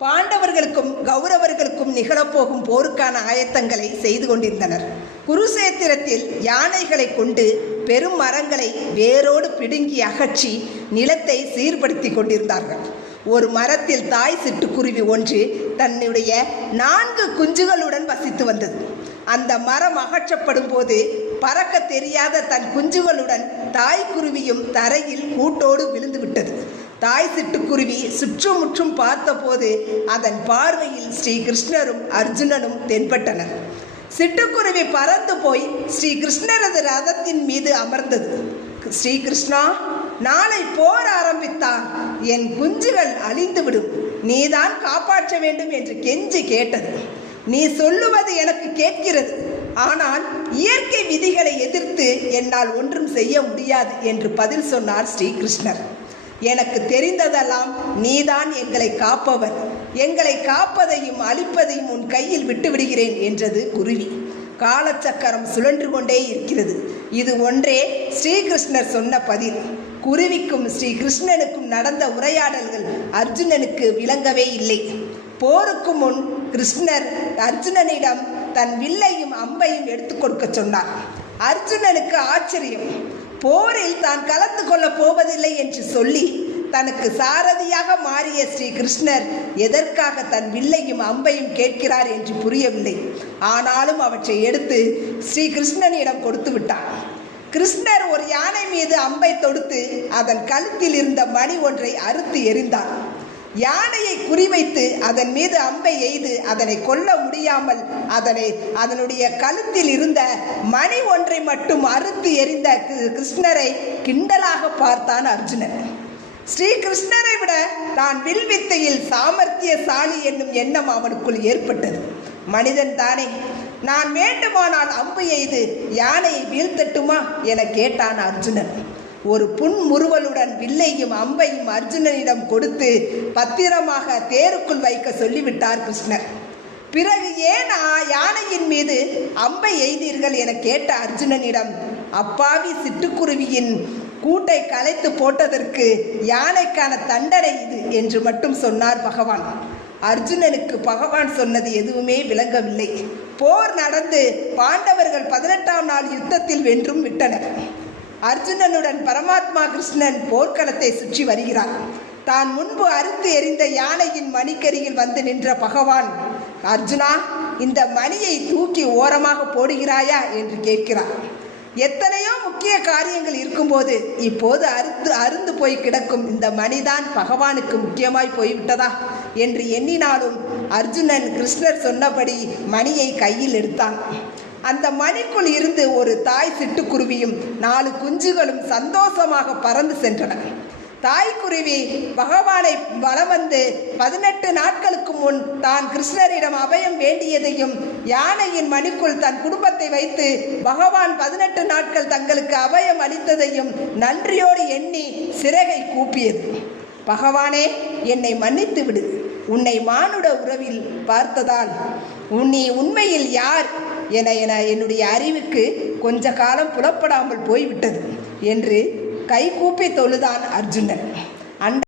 பாண்டவர்களுக்கும் கௌரவர்களுக்கும் நிகழப்போகும் போருக்கான ஆயத்தங்களை செய்து கொண்டிருந்தனர். குருசேத்திரத்தில் யானைகளை கொண்டு பெரும் மரங்களை வேரோடு பிடுங்கி அகற்றி நிலத்தை சீர்படுத்தி கொண்டிருந்தார்கள். ஒரு மரத்தில் தாய் சிட்டுக்குருவி ஒன்று தன்னுடைய 4 குஞ்சுகளுடன் வசித்து வந்தது. அந்த மரம் அகற்றப்படும் போது பறக்க தெரியாத தன் குஞ்சுகளுடன் தாய்க்குருவியும் தரையில் கூட்டோடு விழுந்து விட்டது. தாய் சிட்டுக்குருவி சுற்றுமுற்றும் பார்த்தபோது அதன் பார்வையில் ஸ்ரீ கிருஷ்ணரும் அர்ஜுனனும் தென்பட்டனர். சிட்டுக்குருவி பறந்து போய் ஸ்ரீ கிருஷ்ணரது ரதத்தின் மீது அமர்ந்தது. ஸ்ரீ கிருஷ்ணா, நாளை போர் ஆரம்பித்தால் என் குஞ்சுகள் அழிந்துவிடும், நீதான் காப்பாற்ற வேண்டும் என்று கெஞ்சி கேட்டது. நீ சொல்லுவது எனக்கு கேட்கிறது, ஆனால் இயற்கை விதிகளை எதிர்த்து என்னால் ஒன்றும் செய்ய முடியாது என்று பதில் சொன்னார் ஸ்ரீ கிருஷ்ணர். எனக்கு தெரிந்ததெல்லாம் நீதான் எங்களை காப்பவர், எங்களை காப்பதையும் அழிப்பதையும் உன் கையில் விட்டுவிடுகிறேன் என்றது குருவி. காலச்சக்கரம் சுழன்று கொண்டே இருக்கிறது. இது ஒன்றே ஸ்ரீகிருஷ்ணர் சொன்ன பதில். குருவிக்கும் ஸ்ரீ கிருஷ்ணனுக்கும் நடந்த உரையாடல்கள் அர்ஜுனனுக்கு விளங்கவே இல்லை. போருக்கு முன் கிருஷ்ணர் அர்ஜுனனிடம் தன் வில்லையும் அம்பையும் எடுத்துக் கொடுக்க சொன்னார். அர்ஜுனனுக்கு ஆச்சரியம். போரில் தான் கலந்து கொள்ள போவதில்லை என்று சொல்லி தனக்கு சாரதியாக மாறிய ஸ்ரீ கிருஷ்ணர் எதற்காக தன் வில்லையும் அம்பையும் கேட்கிறார் என்று புரியவில்லை. ஆனாலும் அவற்றை எடுத்து ஸ்ரீ கிருஷ்ணனிடம் கொடுத்து விட்டார். கிருஷ்ணர் ஒரு யானை மீது அம்பை தொடுத்து அதன் கழுத்தில் இருந்த மணி ஒன்றை அறுத்து எறிந்தார். யானையை குறிவைத்து அதன் மீது அம்பை எய்து அதனை கொல்ல முடியாமல் அதனுடைய கழுத்தில் இருந்த மணி ஒன்றை மட்டும் அறுத்து எறிந்த கிருஷ்ணரை கிண்டலாக பார்த்தான் அர்ஜுனன். ஸ்ரீ கிருஷ்ணரை விட தான் வில்வித்தையில் சாமர்த்தியசாலி என்னும் எண்ணம் அவனுக்குள் ஏற்பட்டது. மனிதன் தானே, நான் வேண்டுமானால் அம்பு எய்து யானையை வீழ்த்தட்டுமா என கேட்டான் அர்ஜுனன். ஒரு புன்முறுவலுடன் வில்லையும் அம்பையும் அர்ஜுனனிடம் கொடுத்து பத்திரமாக தேருக்குள் வைக்க சொல்லிவிட்டார் கிருஷ்ணர். பிறகு ஏன் யானையின் மீது அம்பை எய்தீர்கள் என கேட்ட அர்ஜுனனிடம், அப்பாவி சிட்டுக்குருவியின் கூட்டை கலைத்து போட்டதற்கு யானைக்கான தண்டனை இது என்று மட்டும் சொன்னார் பகவான். அர்ஜுனனுக்கு பகவான் சொன்னது எதுவுமே விளங்கவில்லை. போர் நடந்து பாண்டவர்கள் 18ஆம் நாள் யுத்தத்தில் வென்றும் விட்டனர். அர்ஜுனனுடன் பரமாத்மா கிருஷ்ணன் போர்க்களத்தை சுற்றி வருகிறார். தான் முன்பு அறுத்து எறிந்த யானையின் மணிக்கரியில் வந்து நின்ற பகவான், அர்ஜுனா, இந்த மணியை தூக்கி ஓரமாக போடுகிறாயா என்று கேட்கிறார். எத்தனையோ முக்கிய காரியங்கள் இருக்கும்போது இப்போது அருந்து போய் கிடக்கும் இந்த மணிதான் பகவானுக்கு முக்கியமாய் போய்விட்டதா என்று எண்ணினாலும் அர்ஜுனன் கிருஷ்ணர் சொன்னபடி மணியை கையில் எடுத்தான். அந்த மணிக்குள் இருந்து ஒரு தாய் சிட்டுக்குருவியும் 4 குஞ்சுகளும் சந்தோஷமாக பறந்து சென்றன. தாய்க்குருவி பகவானை வலம் வந்து 18 நாட்களுக்கு முன் தான் கிருஷ்ணரிடம் அபயம் வேண்டியதையும் யானையின் மணிக்குள் தன் குடும்பத்தை வைத்து பகவான் 18 நாட்கள் தங்களுக்கு அபயம் அளித்ததையும் நன்றியோடு எண்ணி சிறகை கூப்பியது. பகவானே, என்னை மன்னித்து விடு, உன்னை மானுட உறவில் பார்த்ததால் நீ உண்மையில் யார் என என்னுடைய அறிவுக்கு கொஞ்ச காலம் புலப்படாமல் போய்விட்டது என்று கைகூப்பி தொழுதான் அர்ஜுனன்.